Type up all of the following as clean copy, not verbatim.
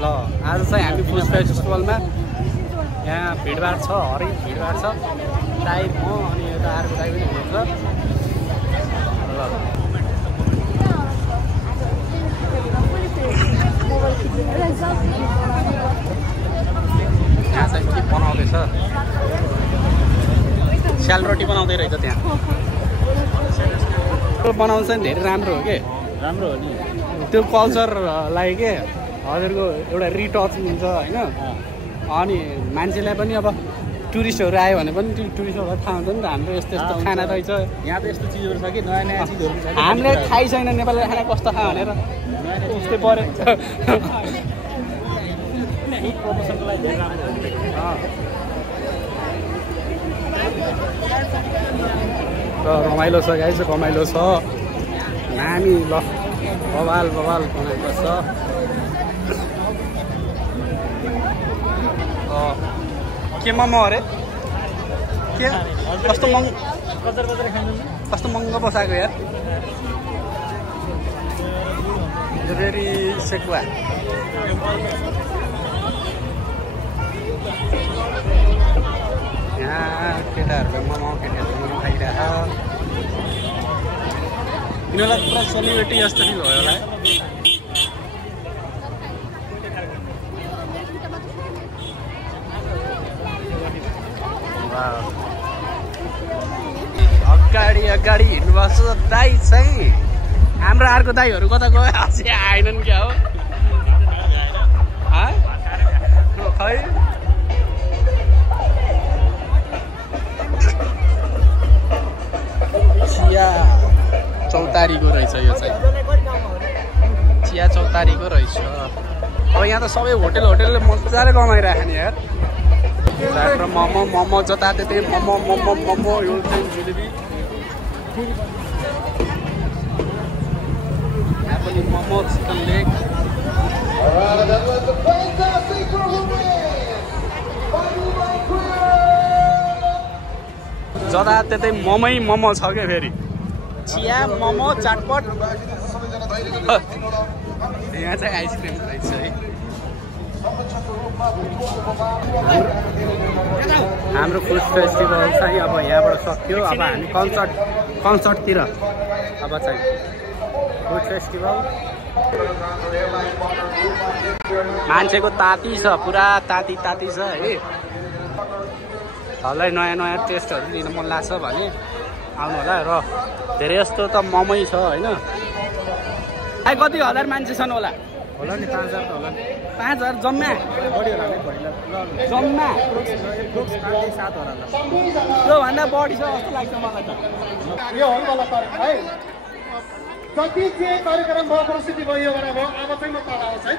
ल आज चाहिँ हामी फुड फेस्टिभलमा यहाँ भिडभाड छ, हरेक भिडभाड छ। दाइ म अनि यता अर्को दाइ पनि हुनुहुन्छ। ल यहाँ चाहिँ के बनाउँदैछ? सेलरोटी बनाउँदै रहेछ त्यहाँ। बनाउँछ नि धेरै राम्रो हो कि? राम्रो हो नि त्यो कल्चरलाई के हजुरको एउटा रिटच हुन्छ होइन। अनि मान्छेलाई पनि अब टुरिस्टहरू आयो भने पनि त्यो टुरिस्टहरूलाई थाहा हुन्छ नि त हाम्रो यस्तो यस्तो खाना रहेछ। यहाँ त यस्तो चिजहरू छ कि नयाँ नयाँ चिजहरू छ। हामीले थाहै छैन नेपाली खाना कस्तो खा भनेर उस्तै पऱ्यो। प्रमोसनको लागि धेरै राम्रो र रमाइलो छ गाइस, रमाइलो छ। नामी ल बवाल बवाल बनाएको छ। के मोमो अरे के कस्तो महँगो बसाएको यार। भेरी सेकुवा यहाँ केटाहरूले मोमो केटीहरूले मोमो खाइरहेछ। यिनीहरूलाई पुरा सेलिब्रेटी जस्तो फिल भयो होला। अगाडि अगाडि हिँड्नुपर्छ दाइ चाहिँ। हाम्रो अर्को दाइहरू कता गयो? अझै आएनन् क्या हो खै। चिया चौतारीको रहेछ यो चाहिँ। चिया चौतारीको रहेछ। अब यहाँ त सबै होटेलले मजाले कमाइरहेको नि यार। र मोमो मोमो जताततै मोमो मोमो मोमो यो चाहिँ जुलेबी। यहाँ पनि मोमो चिकन लेग। जताततै मोमै मोमो छ क्या फेरि। चिया मोमो चाटपट। यहाँ चाहिँ आइसक्रिम रहेछ है। हाम्रो फुड फेस्टिभल चाहिँ अब यहाँबाट सक्यो। अब हामी कन्सर्टतिर अब चाहिँ फुड फेस्टिभल। मान्छेको ताती छ, पुरा ताती छ है।हरूलाई नयाँ नयाँ टेस्टहरू लिन मन लाग्छ भने आउनु होला। र धेरै जस्तो त मोमै छ होइन। आई कति हजार मान्छे छन् होला? होला नि 5000 त होला नि। 5000 जम्मा बढी होला नि जम्मा 7 होला। त्योभन्दा बढी छ जस्तो लाग्छ मलाई त। यो हो मलाई तर है जति चाहिँ कार्यक्रम भयो प्रस्तुति भयो भने अब चाहिँ म तल आउँछु है त।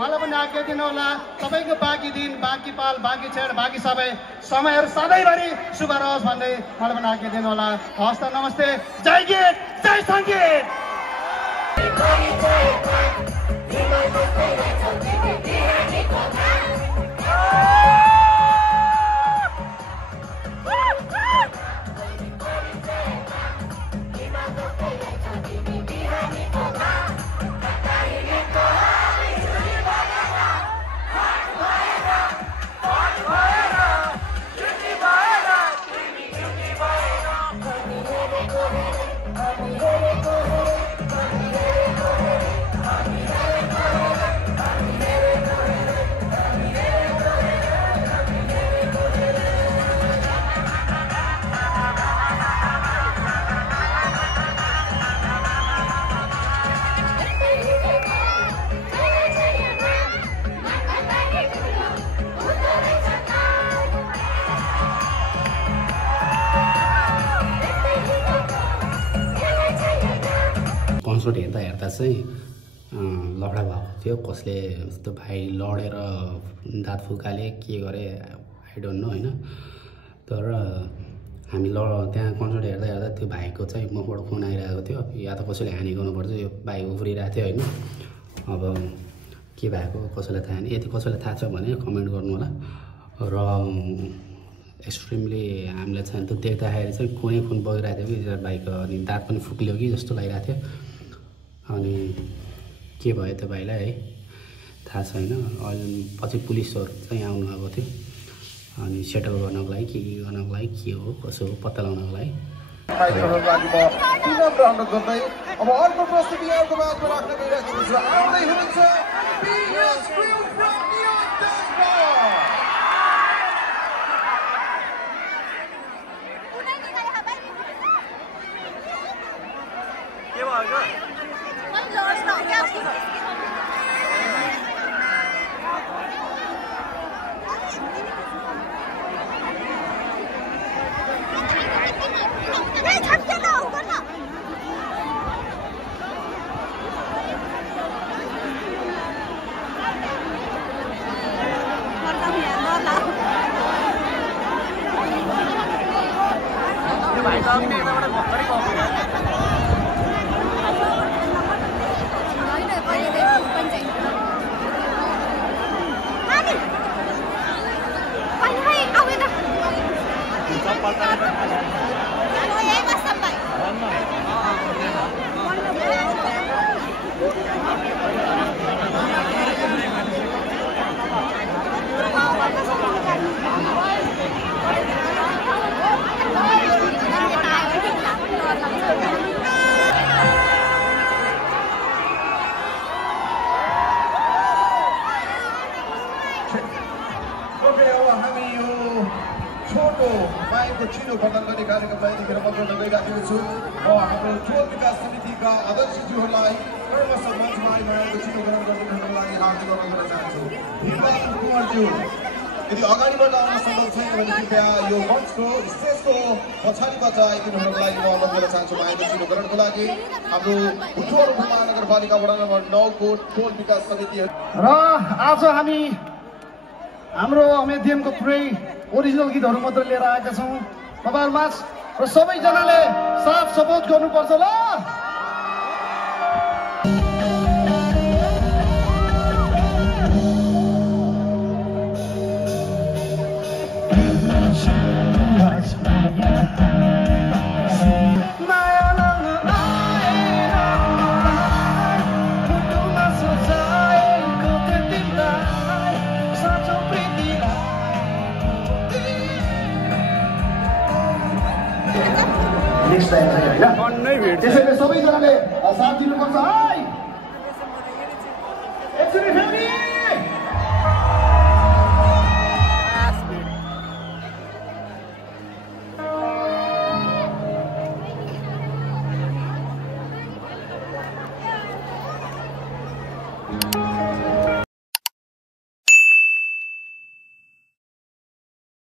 मलाई पनि आज्ञा दिनु होला। सबैको बाँकी दिन, बाँकी पाल, बाँकी छेड, बाँकी सबै समयहरू सधैँभरि शुभ रहोस् भन्दै मलाई पनि आज्ञा दिनु होला। हस्त नमस्ते, जय गीत, जय सङ्गीत। कन्सर्ट हेर्दा चाहिँ लडा भएको थियो कसले त्यो भाइ लडेर दाँत फुकाले के गरे आई डोन्ट नो होइन तर हामी त्यहाँ कन्सर्ट हेर्दा त्यो भाइको चाहिँ मुखबाट खुन आइरहेको थियो या त कसैले हानेको हुनुपर्छ यो भाइ उफ्रिरहेको थियो होइन अब के भएको कसैलाई थाहा नि यदि कसैलाई थाहा छ भने कमेन्ट गर्नु होला र एक्सट्रिमली हामीलाई चाहिँ त्यो देख्दाखेरि चाहिँ कुनै खुन बगिरहेको थियो कि भाइको अनि दाँत पनि फुक्लियो कि जस्तो लागिरहेको थियो अनि के भयो त्यो भाइलाई है थाहा छैन अहिले पछि पुलिसहरू चाहिँ आउनु आएको थियो अनि सेटल गर्नको लागि के हो कसो हो पत्ता लगाउनको लागि अब अर्को प्रस्तुति अर्को बादमा राख्न गइरहेको छ आउँदै हुनुहुन्छ PS Crew from Neon Denver के भयो भाइ त अघि यताबाट भर्खरै माइकको छिटो प्रदान गर्ने कार्यक्रमलाई यतिखेर म गर्न गइराखेको छु र हाम्रो टोल विकास समितिका अध्यक्षज्यूहरूलाई कर्मश मञ्चमा आइरहेको छिटो ग्रहण गर्नुको लागि हार्दिक अनुरोध गर्न चाहन्छु भीमबहादुर कुँवरज्यू यदि अगाडिबाट आउन सम्भव छैन भने कृपया यो मञ्चको स्टेजको पछाडिबाट आइदिनुको लागि म अनुरोध गर्न चाहन्छु माइकको छिटो ग्रहणको लागि हाम्रो बुटवल महानगरपालिका वडा नम्बर 9 को टोल विकास समिति र आज हामी हाम्रो अमेधियमको पुरै ओरिजिनल गीतहरू मात्र लिएर आएका छौँ तपाईँहरूमाझ र सबैजनाले साथ सपोर्ट गर्नुपर्छ ल त्यसैले सबैजनाले साथ दिनुपर्छ है एकचोटि फेरि